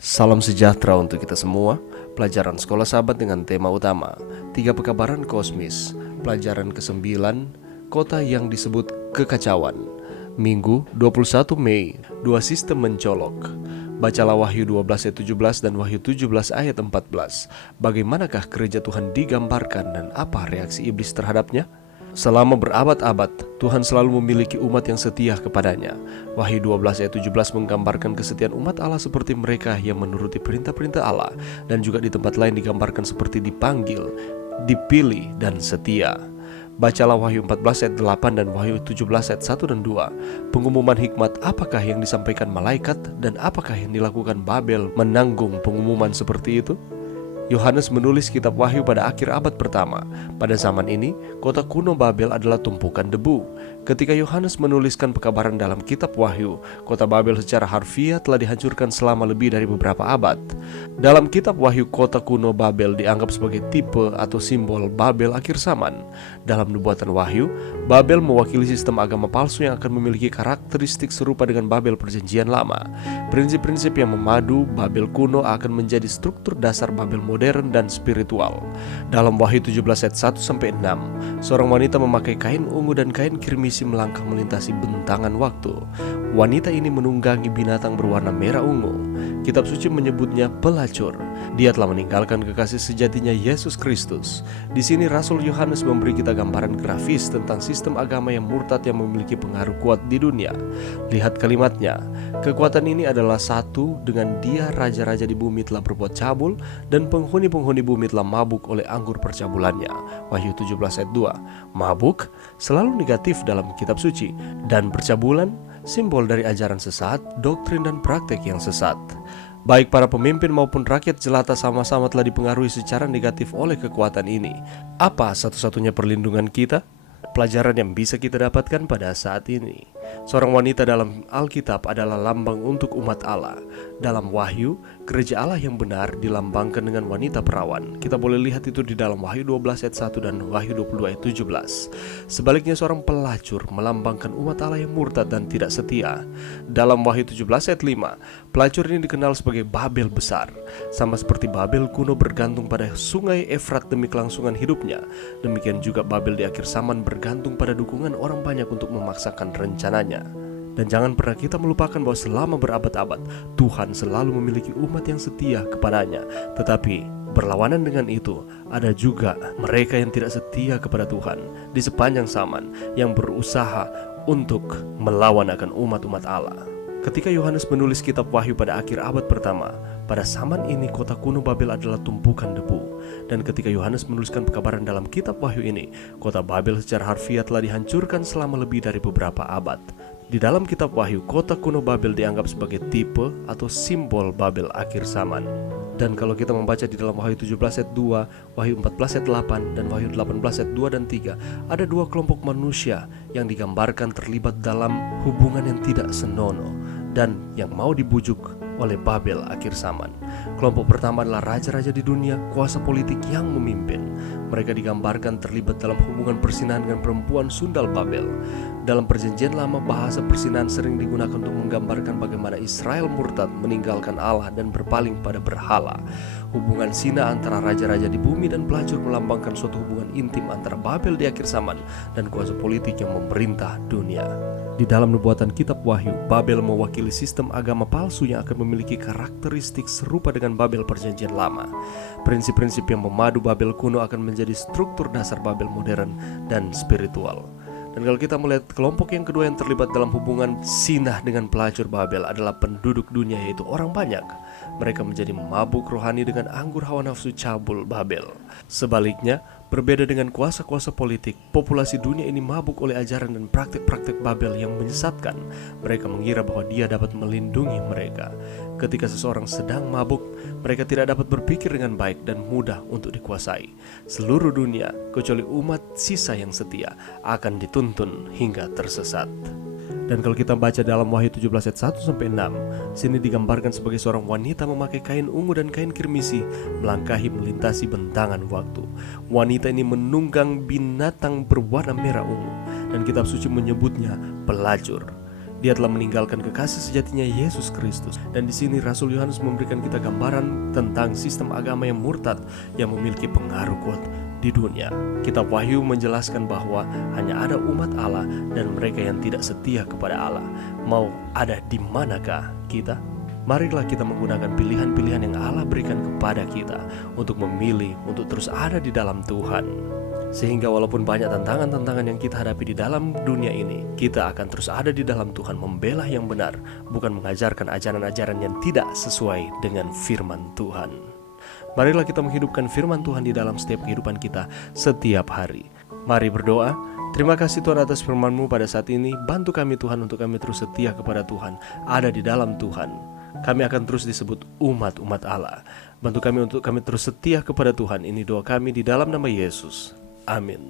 Salam sejahtera untuk kita semua. Pelajaran Sekolah Sahabat dengan tema utama 3 Pekabaran Kosmis. Pelajaran ke-9, Kota yang disebut Kekacauan. Minggu 21 Mei, 2 sistem mencolok. Bacalah Wahyu 12 ayat 17 dan Wahyu 17 ayat 14. Bagaimanakah gereja Tuhan digambarkan dan apa reaksi iblis terhadapnya? Selama berabad-abad, Tuhan selalu memiliki umat yang setia kepadanya. Wahyu 12 ayat 17 menggambarkan kesetiaan umat Allah seperti mereka yang menuruti perintah-perintah Allah, dan juga di tempat lain digambarkan seperti dipanggil, dipilih, dan setia. Bacalah Wahyu 14 ayat 8 dan Wahyu 17 ayat 1 dan 2. Pengumuman hikmat apakah yang disampaikan malaikat dan apakah yang dilakukan Babel menanggung pengumuman seperti itu? Yohanes menulis kitab Wahyu pada akhir abad pertama. Pada zaman ini, kota kuno Babel adalah tumpukan debu. Ketika Yohanes menuliskan pekabaran dalam kitab Wahyu, kota Babel secara harfiah telah dihancurkan selama lebih dari beberapa abad. Dalam kitab Wahyu, kota kuno Babel dianggap sebagai tipe atau simbol Babel akhir zaman. Dalam nubuatan Wahyu, Babel mewakili sistem agama palsu yang akan memiliki karakteristik serupa dengan Babel Perjanjian Lama. Prinsip-prinsip yang memadu Babel kuno akan menjadi struktur dasar Babel modern dan spiritual. Dalam Wahyu 17 ayat 1-6, seorang wanita memakai kain ungu dan kain kirmisi melangkah melintasi bentangan waktu. Wanita ini menunggangi binatang berwarna merah ungu. Kitab suci menyebutnya pelacur. Dia telah meninggalkan kekasih sejatinya Yesus Kristus. Di sini Rasul Yohanes memberi kita gambaran grafis tentang sistem agama yang murtad yang memiliki pengaruh kuat di dunia. Lihat kalimatnya, kekuatan ini adalah satu dengan dia raja-raja di bumi telah berbuat cabul dan penghuni-penghuni bumi telah mabuk oleh anggur percabulannya. Wahyu 17 ayat 2. Mabuk selalu negatif dalam kitab suci, dan percabulan simbol dari ajaran sesat, doktrin dan praktek yang sesat. Baik para pemimpin maupun rakyat jelata sama-sama telah dipengaruhi secara negatif oleh kekuatan ini. Apa satu-satunya perlindungan kita? Pelajaran yang bisa kita dapatkan pada saat ini. Seorang wanita dalam Alkitab adalah lambang untuk umat Allah. Dalam Wahyu, gereja Allah yang benar dilambangkan dengan wanita perawan. Kita boleh lihat itu di dalam Wahyu 12 ayat 1 dan Wahyu 22 ayat 17. Sebaliknya seorang pelacur melambangkan umat Allah yang murtad dan tidak setia. Dalam Wahyu 17 ayat 5, pelacur ini dikenal sebagai Babel besar. Sama seperti Babel kuno bergantung pada sungai Efrat demi kelangsungan hidupnya, demikian juga Babel di akhir zaman bergantung pada dukungan orang banyak untuk memaksakan rencananya. Dan jangan pernah kita melupakan bahwa selama berabad-abad Tuhan selalu memiliki umat yang setia kepadanya. Tetapi berlawanan dengan itu, ada juga mereka yang tidak setia kepada Tuhan di sepanjang zaman, yang berusaha untuk melawan akan umat-umat Allah. Ketika Yohanes menulis kitab Wahyu pada akhir abad pertama, pada zaman ini kota kuno Babel adalah tumpukan debu. Dan ketika Yohanes menuliskan pekabaran dalam kitab Wahyu ini, kota Babel secara harfiah telah dihancurkan selama lebih dari beberapa abad. Di dalam kitab Wahyu, kota kuno Babel dianggap sebagai tipe atau simbol Babel akhir zaman. Dan kalau kita membaca di dalam Wahyu 17 ayat 2, Wahyu 14 ayat 8, dan Wahyu 18 ayat 2 dan 3, ada dua kelompok manusia yang digambarkan terlibat dalam hubungan yang tidak senonoh dan yang mau dibujuk oleh Babel akhir zaman. Kelompok pertama adalah raja-raja di dunia, kuasa politik yang memimpin. Mereka digambarkan terlibat dalam hubungan persinahan dengan perempuan sundal Babel. Dalam Perjanjian Lama, bahasa persinahan sering digunakan untuk menggambarkan bagaimana Israel murtad meninggalkan Allah dan berpaling pada berhala. Hubungan zina antara raja-raja di bumi dan pelacur melambangkan suatu hubungan intim antara Babel di akhir zaman dan kuasa politik yang memerintah dunia. Di dalam nubuatan kitab Wahyu, Babel mewakili sistem agama palsu yang akan memiliki karakteristik serupa dengan Babel Perjanjian Lama. Prinsip-prinsip yang memadu Babel kuno akan menjadi struktur dasar Babel modern dan spiritual. Dan kalau kita melihat kelompok yang kedua yang terlibat dalam hubungan sinah dengan pelacur Babel adalah penduduk dunia, yaitu orang banyak. Mereka menjadi mabuk rohani dengan anggur hawa nafsu cabul Babel. Sebaliknya, berbeda dengan kuasa-kuasa politik, populasi dunia ini mabuk oleh ajaran dan praktik-praktik Babel yang menyesatkan. Mereka mengira bahwa dia dapat melindungi mereka. Ketika seseorang sedang mabuk, mereka tidak dapat berpikir dengan baik dan mudah untuk dikuasai. Seluruh dunia, kecuali umat sisa yang setia, akan dituntun hingga tersesat. Dan kalau kita baca dalam Wahyu 17 ayat 1-6, sini digambarkan sebagai seorang wanita memakai kain ungu dan kain kirmisi melangkahi melintasi bentangan waktu. Wanita ini menunggang binatang berwarna merah ungu, dan kitab suci menyebutnya pelacur. Dia telah meninggalkan kekasih sejatinya Yesus Kristus. Dan di sini Rasul Yohanes memberikan kita gambaran tentang sistem agama yang murtad yang memiliki pengaruh kuat di dunia. Kitab Wahyu menjelaskan bahwa hanya ada umat Allah dan mereka yang tidak setia kepada Allah. Mau ada di manakah kita? Marilah kita menggunakan pilihan-pilihan yang Allah berikan kepada kita untuk memilih untuk terus ada di dalam Tuhan. Sehingga walaupun banyak tantangan-tantangan yang kita hadapi di dalam dunia ini, kita akan terus ada di dalam Tuhan, membela yang benar, bukan mengajarkan ajaran-ajaran yang tidak sesuai dengan firman Tuhan. Marilah kita menghidupkan firman Tuhan di dalam setiap kehidupan kita setiap hari. Mari berdoa. Terima kasih Tuhan atas firman-Mu pada saat ini. Bantu kami Tuhan untuk kami terus setia kepada Tuhan, ada di dalam Tuhan. Kami akan terus disebut umat-umat Allah. Bantu kami untuk kami terus setia kepada Tuhan. Ini doa kami di dalam nama Yesus. Amin.